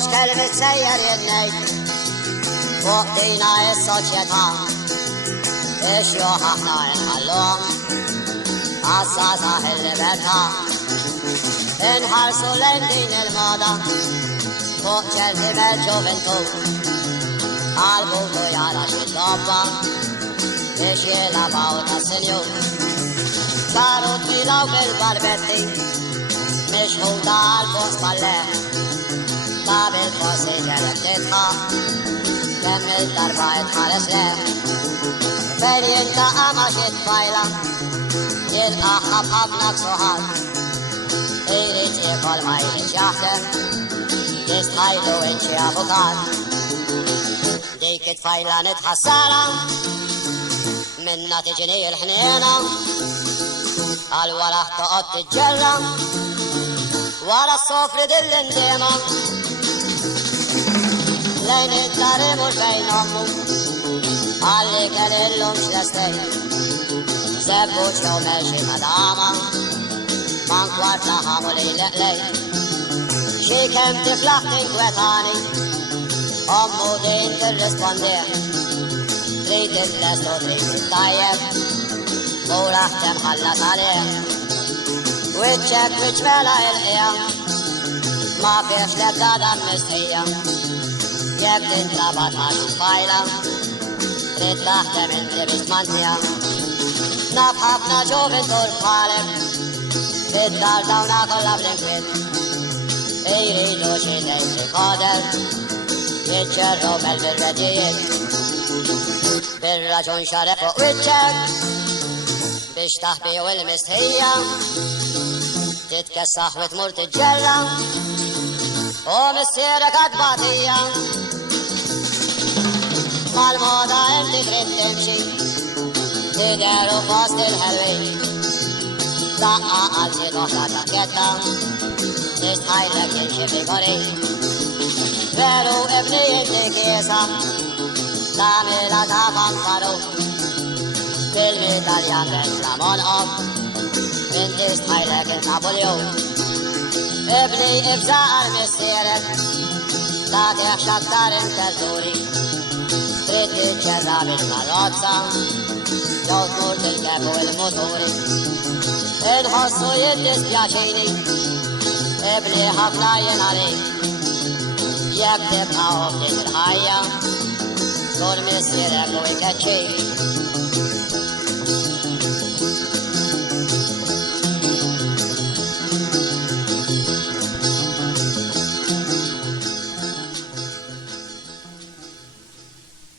Mux kelmi tsejjer jennejt fuq dina is-soċjetà biex joħaħna nħallhom għaż-żgħażagħ il-libertà. Inħarsu lejn din il-moda fuq ċerti bel-ġuventu għal-butu jara xi dobba biex jilabaw ta' sinjur. Saru twilaw bil-barbetti mixħuda għal-post mal-leħ ta' bil-post iġelek titħa kemm il-darba jitħares leħ. Fejn jintaqa' ma' xi tfajla jilqaħħa b'ħafna ksuħat irid jiekol ma jridx jaħdem jistħajlu inċi avukat. Dik it-tfajla nitħassara minna tiġini l-ħniena għal wara toqgħod tiġġerra wara s-sofri dill-indiema lejn id-dar imur fejn ommu għalli kellhom x'lestej sebbuċ jew mexi madama man kwart laħamu li leqlej xi kemm tiflaħ tinkwetani ommu din tirrispondih trid il-lest u trid it-tajjeb u raħtem ħallas għalih wiċċek wiċċ mela il-qija ma fiex lebda dan mistħija jekk tintrabat ma' xi tfajla trid taħdem inti biex tmantija. Naf ħafna ġuventur bħalek fid-dar dawna kollha bl-inkwiet jridu xi dejn rikoder jiġġerru bil-birredijiet bir-raġun xarek fuq wiċċek biex taħbiju il-mistħija titkessaħ u tmur tiġġerra u missierek għadbatija mal-moda inti trid timxi tideru fost il-ħelwin daqqa għal xi toħra ġaketta tistħajlek jimxi frigorin veru ibni inti kiesa tagħmilha ta' fanfaru bil-medalja b'extra monqob min tistħajlek il-Napoljon ibni ibżaqar missierek tagħtih x'aktar interduri trid tiġġerra bil-karozza jew tmur tilkebu il-muturi. Inħossu jiddispjaċini ibni ħafna jien għalik jekk tibqa' f'din il-ħajja tkun missierek u jkeċċik